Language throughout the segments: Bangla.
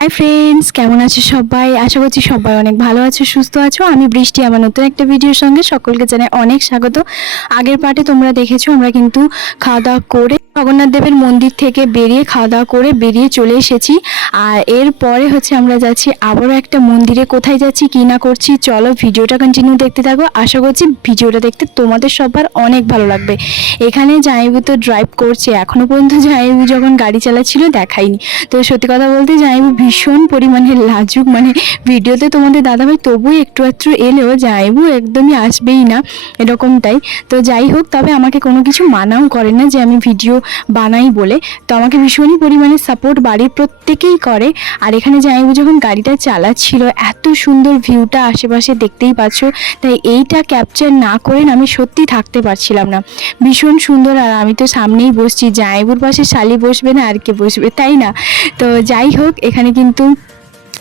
হাই ফ্রেন্ডস, কেমন আছো সবাই? আশা করছি সবাই অনেক ভালো আছো, সুস্থ আছো। আমি বৃষ্টি, আমার নতুন একটা ভিডিওর সঙ্গে সকলকে জানাই অনেক স্বাগত। আগের পার্টে তোমরা দেখেছো আমরা কিন্তু খাওয়া দাওয়া করে জগন্নাথ দেবের মন্দির থেকে বেরিয়ে খাওয়া দাওয়া করে বেরিয়ে চলে এসেছি। আর এরপরে আমরা যাচ্ছি আবারও একটা মন্দিরে। কোথায় যাচ্ছি কি না করছি চলো ভিডিওটা কন্টিনিউ দেখতে থাকো। আশা করছি ভিডিওটা দেখতে তোমাদের সবার অনেক ভালো লাগবে। এখানে জামাইবু তো ড্রাইভ করছে, এখনো পর্যন্ত জামাইবু যখন গাড়ি চালাচ্ছিল দেখাইনি। তো সত্যি কথা বলতে জামাইবু ভীষণ পরিমাণে লাজুক, মানে ভিডিওতে তোমাদের দাদাভাই তবুও একটু একটু এলেও জামাইবু একদমই আসবেই না, এরকমটাই। তো যাই হোক, তবে আমাকে কোনো কিছু মানাও করে না যে আমি ভিডিও বানাই বলে। তো আমাকে ভীষণই পরিমাণে সাপোর্ট বাড়ির প্রত্যেকেই করে। আর এখানে জামাইবু যখন গাড়িটা চালাচ্ছিল, এত সুন্দর ভিউটা আশেপাশে দেখতেই পাচ্ছ, তাই এইটা ক্যাপচার না করে আমি সত্যি থাকতে পারছিলাম না। ভীষণ সুন্দর। আর আমি তো সামনেই বসছি, জামাইবুর পাশে শালি বসবে না আর কে বসবে, তাই না? তো যাই হোক, এখানে কিন্তু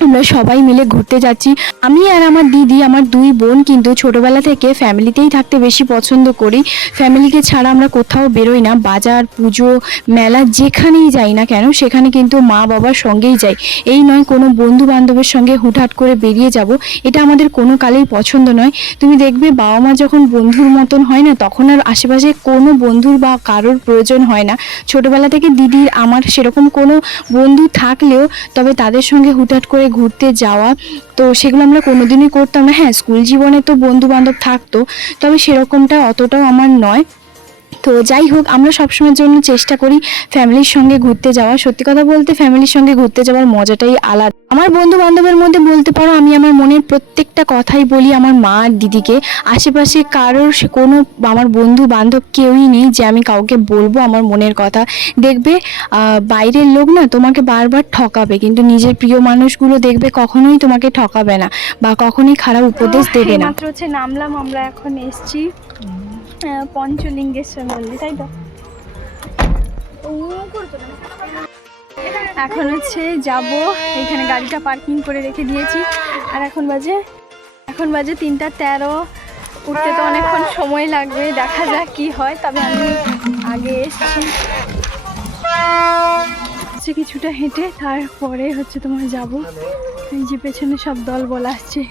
আমরা সবাই মিলে ঘুরতে যাচ্ছি। আমি আর আমার দিদি, আমার দুই বোন কিন্তু ছোটবেলা থেকে ফ্যামিলিতেই থাকতে বেশি পছন্দ করি। ফ্যামিলিকে ছাড়া আমরা কোথাও বেরোই না। বাজার, পুজো, মেলা যেখানেই যাই না কেন সেখানে কিন্তু মা বাবার সঙ্গেই যাই। এই নয় কোনো বন্ধু বান্ধবের সঙ্গে হুটহাট করে বেরিয়ে যাব, এটা আমাদের কোনো কালেই পছন্দ নয়। তুমি দেখবে বাবা মা যখন বন্ধুর মতন হয় না, তখন আর আশেপাশে কোনো বন্ধুর বা কারোর প্রয়োজন হয় না। ছোটবেলা থেকে দিদির আমার সেরকম কোনো বন্ধু থাকলেও তবে তাদের সঙ্গে হুটহাট করে ঘুরতে যাওয়া, তো সেগুলো আমরা কোনোদিনই করতাম না। হ্যাঁ, স্কুল জীবনে তো বন্ধু বান্ধব থাকতো, তবে সেরকমটা অতটাও আমার নয়। তো যাই হোক, আমরা সবসময়ের জন্য চেষ্টা করি ফ্যামিলির সঙ্গে ঘুরতে যাওয়া। সত্যি কথা বলতে ফ্যামিলির সঙ্গে ঘুরতে যাওয়ার মজাটাই আলাদা। আমার বন্ধু বান্ধবের মধ্যে বলতে পারো আমি আমার মনের প্রত্যেকটা কথাই বলি আমার মা আর দিদিকে। আশেপাশে কারোর কোনো আমার বন্ধু বান্ধব কেউই নেই যে আমি কাউকে বলবো আমার মনের কথা। দেখবে বাইরের লোক না তোমাকে বারবার ঠকাবে, কিন্তু নিজের প্রিয় মানুষগুলো দেখবে কখনোই তোমাকে ঠকাবে না বা কখনোই খারাপ উপদেশ দেবে না। মাত্র নামলাম, আমরা এখন এসছি পঞ্চলিঙ্গেশ্বর মন্দির, তাই তো? এখন যাব, এখানে গাড়িটা পার্কিং করে রেখে দিয়েছি। আর এখন বাজে 3:13। উঠতে তো অনেকক্ষণ সময় লাগবে, দেখা যাক কি হয়। তবে আমি আগে এসছি কিছুটা হেঁটে, তারপরে তোমার যাব। এই যে পেছনে সব দল বলা আসছে।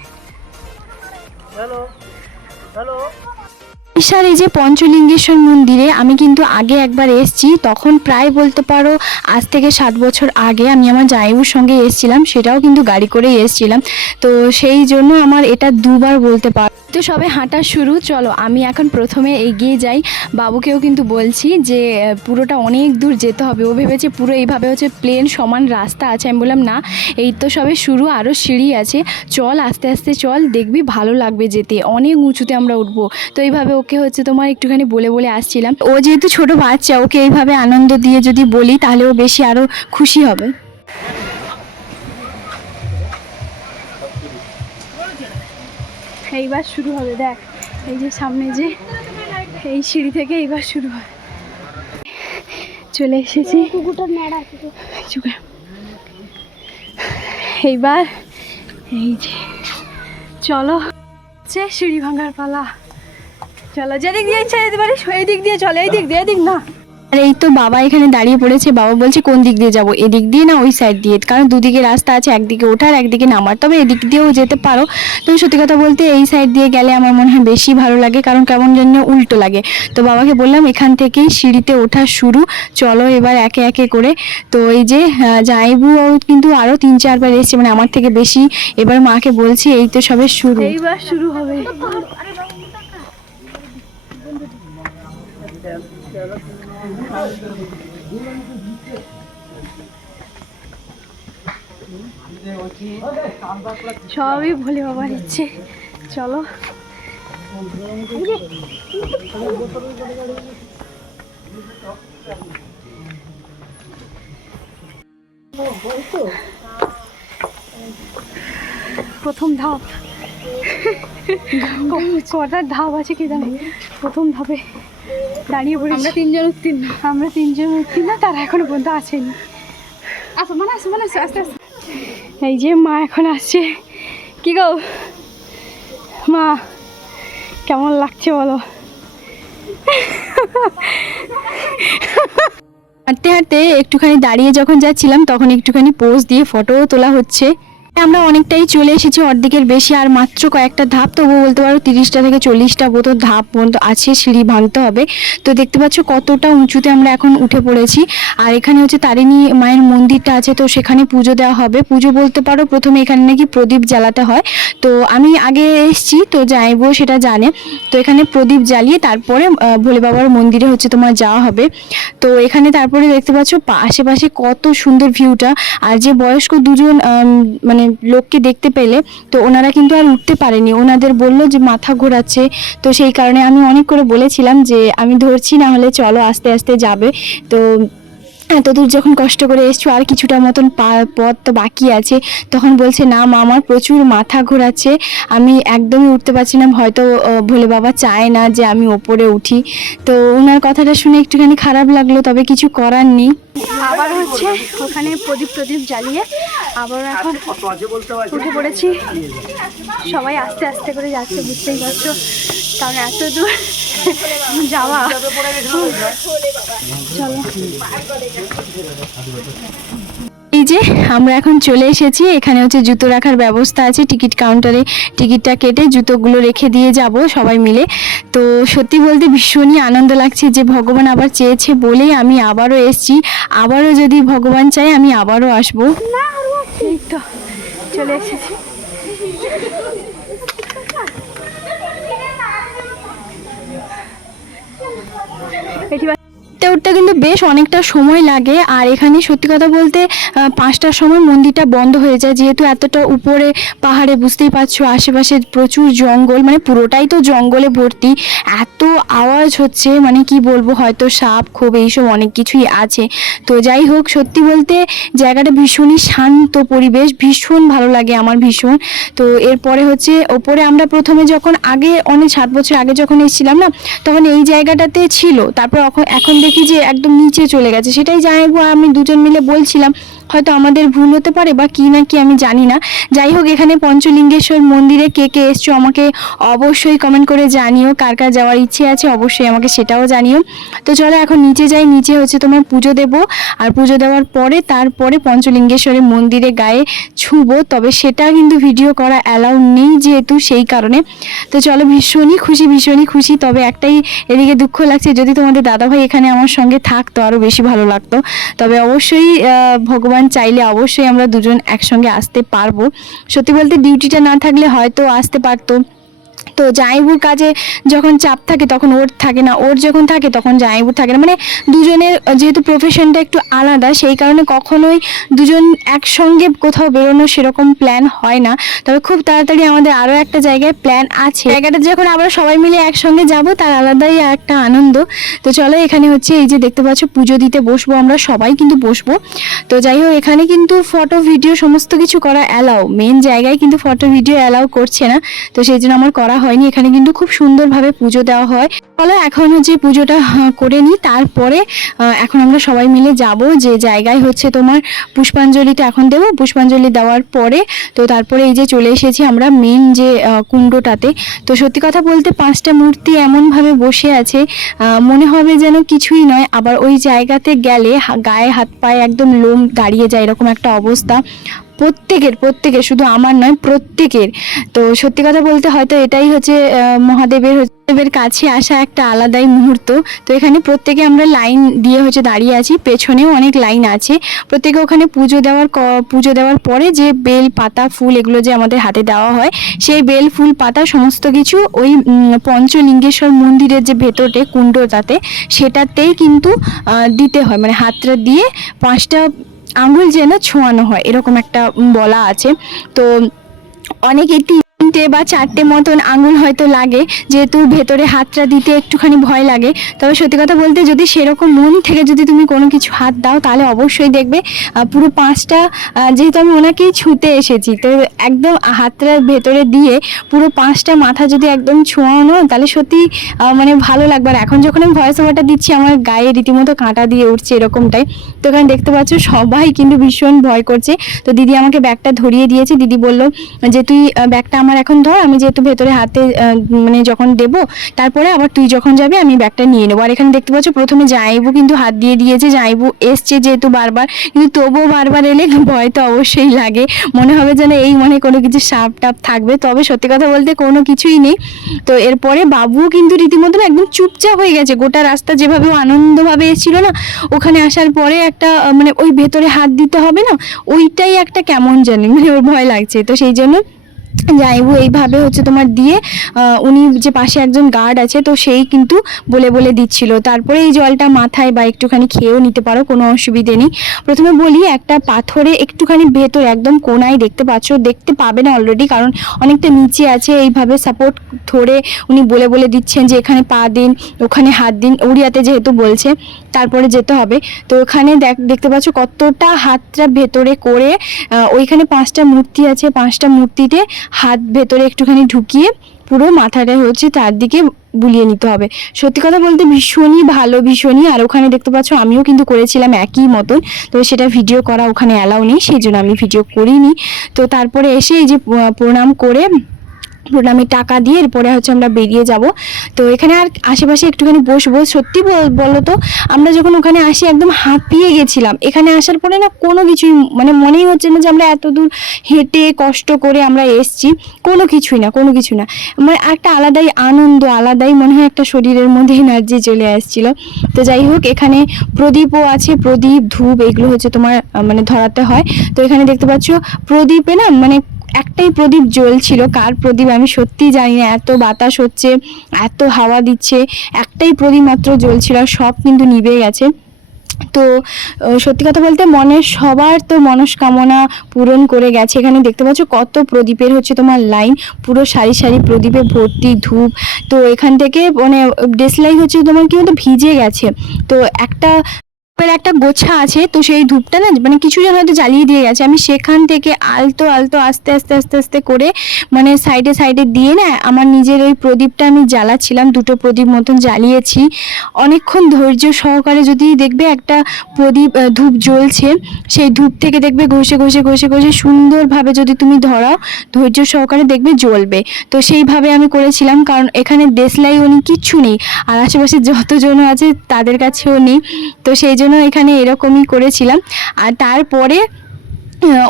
এই যে পঞ্চলিঙ্গেশ্বর মন্দিরে আমি কিন্তু আগে একবার এসেছি, তখন প্রায় বলতে পারো আজ থেকে 7 বছর আগে আমি আমার জামাইবুর সঙ্গে এসেছিলাম, সেটাও কিন্তু গাড়ি করেই এসেছিলাম। তো সেই জন্য আমার এটা দুবার বলতে পারো। তো সবে হাঁটা শুরু, চলো আমি এখন প্রথমে এগিয়ে যাই। বাবুকেও কিন্তু বলছি যে পুরোটা অনেক দূর যেতে হবে। ও ভেবেছে পুরো এইভাবে প্লেন সমান রাস্তা আছে। আমি বললাম না, এই তো সবে শুরু, আরও সিঁড়ি আছে, চল আস্তে আস্তে চল, দেখবি ভালো লাগবে যেতে, অনেক উঁচুতে আমরা উঠবো। তো এইভাবে ওকে তোমার একটুখানি বলে বলে আসছিলাম। ও যেহেতু ছোট বাচ্চা, ওকে এইভাবে আনন্দ দিয়ে যদি বলি তাহলে ও বেশি আরও খুশি হবে। এইবার শুরু হবে, দেখ এই যে সামনে যে এই সিঁড়ি থেকে এইবার শুরু হয়। চলে এসেছি, এইবার এই যে চলো সিঁড়ি ভাঙার পালা। চলো যেদিক দিয়ে ইচ্ছা যেতে পারিস, এই দিক দিয়ে চলো, এই দিক দিয়ে, এদিক না। আর এই তো বাবা এখানে দাঁড়িয়ে পড়েছে। বাবা বলছে কোন দিক দিয়ে যাবো, এদিক দিয়ে না ওই সাইড দিয়ে, কারণ দুদিকে রাস্তা আছে, একদিকে ওঠার একদিকে নামার, তবে এদিক দিয়েও যেতে পারো। তো সত্যি কথা বলতে এই সাইড দিয়ে গেলে আমার মনে হয় বেশি ভালো লাগে, কারণ কেমন যেন উল্টো লাগে। তো বাবাকে বললাম এখান থেকেই সিঁড়িতে ওঠা শুরু, চলো এবার একে একে করে। তো এই যে জামাইবু কিন্তু আরও 3-4 বার এসছে, মানে আমার থেকে বেশি। এবার মাকে বলছি এই তো সবে শুরু, এইবার শুরু হবে। সবই ভোলে বাবার ইচ্ছে। চলো প্রথম ধাপ, কটা ধাপ আছে কি জানি। প্রথম ধাপে দাঁড়িয়ে পড়ে আমরা তিনজন উত্তীর্ণ, তারা এখনো পর্যন্ত আসেনি। আস্তে আস্তে। এই যে মা এখন আসছে। কি গো মা, কেমন লাগছে বলো? হাঁটতে হাঁটতে একটুখানি দাঁড়িয়ে যখন যাচ্ছিলাম তখন একটুখানি পোজ দিয়ে ফটোও তোলা হচ্ছে। আমরা অনেকটাই চলে এসেছি, অর্ধেকের বেশি, আর মাত্র কয়েকটা ধাপ, তবু বলতে পারো 30টা থেকে 40টা মতো ধাপ পর্যন্ত আছে, সিঁড়ি ভাঙতে হবে। তো দেখতে পাচ্ছ কতটা উঁচুতে আমরা এখন উঠে পড়েছি। আর এখানে হচ্ছে তারিণী মায়ের মন্দিরটা আছে, তো সেখানে পুজো দেওয়া হবে। পুজো বলতে পারো প্রথমে এখানে নাকি প্রদীপ জ্বালাতে হয়, তো আমি আগে এসেছি তো যাইবো সেটা জানে। তো এখানে প্রদীপ জ্বালিয়ে তারপরে ভোলে বাবার মন্দিরে হচ্ছে তোমার যাওয়া হবে। তো এখানে তারপরে দেখতে পাচ্ছ আশেপাশে কত সুন্দর ভিউটা। আর যে বয়স্ক দুজন মানে লোককে দেখতে পেলে, তো ওনারা কিন্তু আর উঠতে পারেনি, ওনাদের বললো যে মাথা ঘোরাচ্ছে। তো সেই কারণে আমি অনেক করে বলেছিলাম যে আমি ধরছি, না হলে চলো আস্তে আস্তে যাবে। তো এত দূর যখন কষ্ট করে এসছো আর কিছুটা মতন পথ তো বাকি আছে, তখন বলছে না মা আমার প্রচুর মাথা ঘোরাচ্ছে, আমি একদমই উঠতে পারছি না, হয়তো ভোলে বাবা চায় না যে আমি ওপরে উঠি। তো ওনার কথাটা শুনে একটুখানি খারাপ লাগলো, তবে কিছু করার নেই। আবার হচ্ছে ওখানে প্রদীপ জ্বালিয়ে আবার এখন উঠে পড়েছি। সবাই আস্তে আস্তে করে যাচ্ছে, বুঝতেই পারছো, কারণ এত দূর যাওয়া। চলো, এই যে আমরা এখন চলে এসেছি, এখানে হচ্ছে জুতো রাখার ব্যবস্থা আছে, টিকিট কাউন্টারে টিকিটটা কেটে জুতোগুলো রেখে দিয়ে যাব সবাই মিলে। তো সত্যি বলতে ভীষণই আনন্দ লাগছে যে ভগবান আবার চেয়েছে বলেই আমি আবারও এসেছি, আবারও যদি ভগবান চায় আমি আবারও আসবো। এই তো চলে এসেছি। এটি উঠতে কিন্তু বেশ অনেকটা সময় লাগে। আর এখানে সত্যি কথা বলতে 5টার সময় মন্দিরটা বন্ধ হয়ে যায়, যেহেতু এতটা উপরে পাহাড়ে, বুঝতেই পারছো আশেপাশে প্রচুর জঙ্গল, মানে পুরোটাই তো জঙ্গলে ভর্তি, এত আওয়াজ হচ্ছে মানে কি বলবো, হয়তো সাপ খোপ এইসব অনেক কিছুই আছে। তো যাই হোক, সত্যি বলতে জায়গাটা ভীষণই শান্ত পরিবেশ, ভীষণ ভালো লাগে আমার ভীষণ। তো এরপরে হচ্ছে ওপরে আমরা প্রথমে যখন আগে অনেক 7 বছর আগে যখন এসেছিলাম না, তখন এই জায়গাটাতে ছিল, তারপর এখন দেখি যে একদম নিচে চলে গেছে। সেটাই জানাবো, আমি দুজন মিলে বলছিলাম হয়তো আমাদের ভুল হতে পারে বা কি না কি আমি জানি না। যাই হোক, এখানে পঞ্চলিঙ্গেশ্বর মন্দিরে কে কে এসছো আমাকে অবশ্যই কমেন্ট করে জানিও, কার কার যাওয়ার ইচ্ছে আছে অবশ্যই আমাকে সেটাও জানিও। তো চলো এখন নিচে যাই, নিচে হচ্ছে তোমার পুজো দেব, আর পুজো দেওয়ার পরে তারপরে পঞ্চলিঙ্গেশ্বরের মন্দিরে গায়ে ছুবো, তবে সেটা কিন্তু ভিডিও করা অ্যালাউ নেই যেহেতু, সেই কারণে। তো চলো, ভীষণই খুশি, তবে একটাই এদিকে দুঃখ লাগছে, যদি তোমাদের দাদাভাই এখানে আমার সঙ্গে থাকতো আরও বেশি ভালো লাগতো। তবে অবশ্যই ভগবান চাইলে অবশ্যই আমরা দুজন একসঙ্গে আসতে পারবো। সত্যি বলতে ডিউটিটা না থাকলে হয়তো আসতে পারতো। তো জামাইবুর কাজে যখন চাপ থাকে তখন ওর থাকে না, ওর যখন থাকে তখন জামাইবুর থাকে না, মানে দুজনের যেহেতু প্রফেশনটা একটু আলাদা, সেই কারণে কখনোই দুজন একসঙ্গে কোথাও বেরোনো সেরকম প্ল্যান হয় না। তবে খুব তাড়াতাড়ি আমাদের আরও একটা জায়গায় প্ল্যান আছে, জায়গাটা যখন আমরা সবাই মিলে একসঙ্গে যাব তার আলাদাই একটা আনন্দ। তো চলো, এখানে হচ্ছে এই যে দেখতে পাচ্ছ পুজো দিতে বসবো, আমরা সবাই কিন্তু বসবো। তো যাই হোক, এখানে কিন্তু ফটো ভিডিও সমস্ত কিছু করা অ্যালাউ, মেন জায়গায় কিন্তু ফটো ভিডিও অ্যালাউ করছে না, তো সেই জন্য আমার করা হয়নি। এখানে কিন্তু খুব সুন্দরভাবে পুজো দেওয়া হয়। চলো এখন হচ্ছে পুজোটা করে নিই, তারপরে এখন আমরা সবাই মিলে যাব যে জায়গায় হচ্ছে তোমার পুষ্পাঞ্জলিটা এখন দেবো। পুষ্পাঞ্জলি দেওয়ার পরে তো তারপরে এই যে চলে এসেছি আমরা মেন যে কুণ্ডটাতে। তো সত্যি কথা বলতে 5টা মূর্তি এমনভাবে বসে আছে, মনে হবে যেন কিছুই নয়, আবার ওই জায়গাতে গেলে গায়ে হাত পায়ে একদম লোম দাঁড়িয়ে যায়, এরকম একটা অবস্থা প্রত্যেকের, শুধু আমার নয় প্রত্যেকের। তো সত্যি কথা বলতে হয়তো এটাই হচ্ছে মহাদেবের কাছে আসা একটা আলাদাই মুহূর্ত। তো এখানে প্রত্যেকে আমরা লাইন দিয়ে হচ্ছে দাঁড়িয়ে আছি, পেছনেও অনেক লাইন আছে। প্রত্যেকে ওখানে পুজো দেওয়ার পরে যে বেল পাতা ফুল এগুলো যে আমাদের হাতে দেওয়া হয়, সেই বেল ফুল পাতা সমস্ত কিছু ওই পঞ্চলিঙ্গেশ্বর মন্দিরের যে ভেতরে কুণ্ডটাতে সেটাতেই কিন্তু দিতে হয়, মানে হাতটা দিয়ে 5টা আঙুল যেন ছোঁয়ানো হয়, এরকম একটা বলা আছে। তো অনেকে 3টে বা 4টে মতন আঙুল হয়তো লাগে, যেহেতু ভেতরে হাতটা দিতে একটুখানি ভয় লাগে। তবে সত্যি কথা বলতে যদি সেরকম মন থেকে যদি তুমি কোনো কিছু হাত দাও তাহলে অবশ্যই দেখবে পুরো 5টা, যেহেতু আমি ওনাকেই ছুঁতে এসেছি, তো একদম হাতটা ভেতরে দিয়ে পুরো 5টা মাথা যদি একদম ছোঁয়ানো তাহলে সত্যি মানে ভালো লাগবে। আর এখন যখন আমি ভয়েস ওভারটা দিচ্ছি আমার গায়ে রীতিমতো কাঁটা দিয়ে উঠছে এরকমটাই। তো এখানে দেখতে পাচ্ছ সবাই কিন্তু ভীষণ ভয় করছে। তো দিদি আমাকে ব্যাগটা ধরিয়ে দিয়েছে, দিদি বলল যে তুই ব্যাগটা আমার এখন ধর, আমি যেহেতু ভেতরে হাতে মানে যখন দেবো তারপরে আবার তুই যখন যাবি আমি ব্যাগটা নিয়ে নেবো। আর এখানে দেখতে পাচ্ছ প্রথমে জামাইবু কিন্তু হাত দিয়ে দিয়েছে, জামাইবু এসছে যেহেতু বারবার, কিন্তু তবুও বারবার এলে ভয় তো অবশ্যই লাগে, মনে হবে যেন এই মনে কোনো কিছু সাপ টাপ থাকবে। তবে সত্যি কথা বলতে কোনো কিছুই নেই। তো এরপরে বাবুও কিন্তু রীতিমতন একদম চুপচাপ হয়ে গেছে, গোটা রাস্তা যেভাবে ও আনন্দভাবে এসেছিল না, ওখানে আসার পরে একটা মানে ওই ভেতরে হাত দিতে হবে না, ওইটাই একটা কেমন জানি মানে ওর ভয় লাগছে। তো সেই জন্য যাইবু এইভাবে হচ্ছে তোমার দিয়ে উনি যে পাশে একজন গার্ড আছে তো সেই কিন্তু বলে বলে দিচ্ছিল। তারপরে এই জলটা মাথায় বা একটুখানি খেয়েও নিতে পারো, কোনো অসুবিধে নেই। প্রথমে বলি একটা পাথরে একটুখানি ভেতরে একদম কোনায় দেখতে পাচ্ছ, দেখতে পাবে না অলরেডি কারণ অনেকটা নিচে আছে, এইভাবে সাপোর্ট ধরে উনি বলে বলে দিচ্ছেন যে এখানে পা দিন, ওখানে হাত দিন, উড়িয়াতে যেহেতু বলছে, তারপরে যেতে হবে। তো ওখানে দেখতে পাচ্ছ কতটা হাতটা ভেতরে করে ওইখানে 5টা মূর্তি আছে, 5টা মূর্তিতে হাত ভেতরে একটুখানি ঢুকিয়ে পুরো মাথাটা হচ্ছে চারদিকে বুলিয়ে নিতে হবে। সত্যি কথা বলতে ভীষণই ভালো, ভীষণই। আর ওখানে দেখতে পাচ্ছ আমিও কিন্তু করেছিলাম একই মতন, তো সেটা ভিডিও করা ওখানে অ্যালাউ নেই, সেই জন্য আমি ভিডিও করিনি। তো তারপরে এসে এই যে প্রণাম করে প্রণামের টাকা দিয়ে এরপরে হচ্ছে আমরা বেরিয়ে যাব। তো এখানে আর আশেপাশে একটুখানি বসবো। সত্যি বলো তো আমরা যখন ওখানে আসি একদম হাঁপিয়ে গেছিলাম, এখানে আসার পরে না কোনো কিছুই মানে মনেই হচ্ছে না যে আমরা এত দূর হেঁটে কষ্ট করে আমরা এসছি, কোনো কিছুই না, কোনো কিছু না। মানে একটা আলাদাই আনন্দ, আলাদাই মনে হয় একটা শরীরের মধ্যে এনার্জি চলে আসছিল। তো যাই হোক, এখানে প্রদীপও আছে, প্রদীপ ধূপ এগুলো হচ্ছে তোমার মানে ধরাতে হয়। তো এখানে দেখতে পাচ্ছ প্রদীপে না মানে একটাই প্রদীপ জ্বলছিল, কার প্রদীপ আমি সত্যিই জানি না, এত বাতাস হচ্ছে, এত হাওয়া দিচ্ছে, একটাই প্রদীপ মাত্র জ্বলছিল, সব কিন্তু নিভে গেছে। তো সত্যি কথা বলতে মনের সবার তো মনস্কামনা পূরণ করে গেছে। এখানে দেখতে পাচ্ছ কত প্রদীপের হচ্ছে তোমার লাইন, পুরো সারি সারি প্রদীপে ভর্তি ধূপ। তো এখান থেকে মানে দেশলাই হচ্ছে তোমার কি মতো ভিজে গেছে, তো একটা গোছা আছে, তো সেই ধূপটা না মানে কিছুজন হয়তো জ্বালিয়ে দিয়ে গেছে, আমি সেখান থেকে আলতো আলতো আস্তে আস্তে আস্তে আস্তে করে মানে সাইডে সাইডে দিয়ে না আমার নিজের ওই প্রদীপটা আমি জ্বালাচ্ছিলাম, 2টো প্রদীপ মতন জ্বালিয়েছি অনেকক্ষণ ধৈর্য সহকারে। যদি দেখবে একটা প্রদীপ ধূপ জ্বলছে, সেই ধূপ থেকে দেখবে ঘষে ঘষে ঘষে ঘষে সুন্দরভাবে যদি তুমি ধরাও ধৈর্য সহকারে দেখবে জ্বলবে। তো সেইভাবে আমি করেছিলাম, কারণ এখানে দেশলাই উনি কিচ্ছু নেই, আর আশেপাশে যতজন আছে তাদের কাছেও নেই, তো সেই জন্য এখানে এরকমই করেছিলাম। আর তারপরে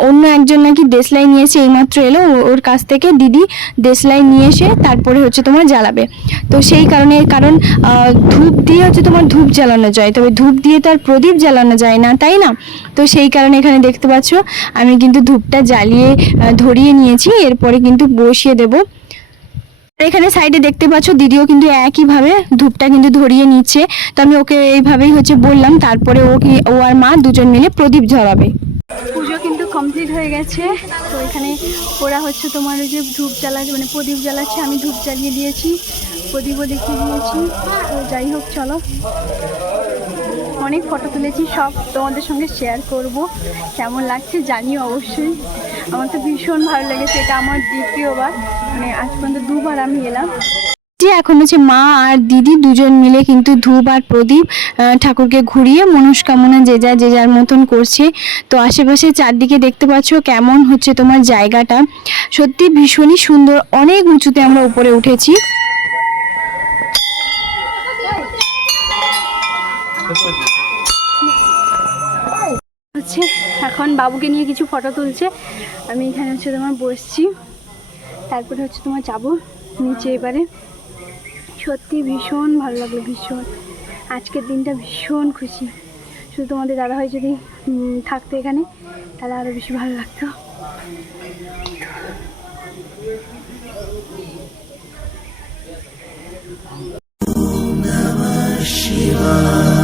অন্য একজন নাকি দেশলাই নিয়েছে, এইমাত্র এলো, ওর কাছ থেকে দিদি দেশলাই নিয়ে এসে তারপরে হচ্ছে তোমার জ্বালাবে। তো সেই কারণে, কারণ ধূপ দিয়ে হচ্ছে তোমার ধূপ জ্বালানো যায়, তবে ধূপ দিয়ে তো আর প্রদীপ জ্বালানো যায় না, তাই না? তো সেই কারণে এখানে দেখতে পাচ্ছ আমি কিন্তু ধূপটা জ্বালিয়ে ধরিয়ে নিয়েছি, এরপরে কিন্তু বসিয়ে দেবো। এখানে সাইডে দেখতে পাচ্ছ দিদিও কিন্তু একইভাবে ধূপটা কিন্তু ধরিয়ে নিচ্ছে। তো আমি ওকে এইভাবেই হচ্ছে বললাম, তারপরে ও আর মা দুজন মিলে প্রদীপ ধরাবে। পুজো কিন্তু কমপ্লিট হয়ে গেছে। তো এখানে ওরা হচ্ছে তোমার ওই যে ধূপ জ্বালাচ্ছে মানে প্রদীপ জ্বালাচ্ছে, আমি ধূপ জ্বালিয়ে দিয়েছি, প্রদীপও দেখিয়ে দিয়েছি। তো যাই হোক চলো, অনেক ফটো তুলেছি, সব তোমাদের সঙ্গে শেয়ার করব, কেমন লাগছে জানিও অবশ্যই। আমার তো ভীষণ ভালো লেগেছে, এটা আমার দ্বিতীয়বার, মানে আজ পর্যন্ত 2বার আমি এলাম। যে এখন হচ্ছে মা আর দিদি দুজন মিলে কিন্তু ধূপ আর প্রদীপ ঠাকুরকে ঘুরিয়ে মনস্কামনা যে যার মতন করছে। তো আশেপাশে চারদিকে দেখতে পাচ্ছ কেমন হচ্ছে তোমার জায়গাটা, সত্যি ভীষণই সুন্দর, অনেক উঁচুতে আমরা উপরে উঠেছি। হচ্ছে এখন বাবুকে নিয়ে কিছু ফটো তুলছে, আমি এখানে হচ্ছে তোমার বসছি, তারপরে হচ্ছে তোমার যাবো নিচে এবারে। সত্যি ভীষণ ভালো লাগলো, ভীষণ আজকের দিনটা ভীষণ খুশি। শুধু তোমাদের দাদাভাই যদি থাকতো এখানে তাহলে আরও বেশি ভালো লাগতো। Namah Shivaya.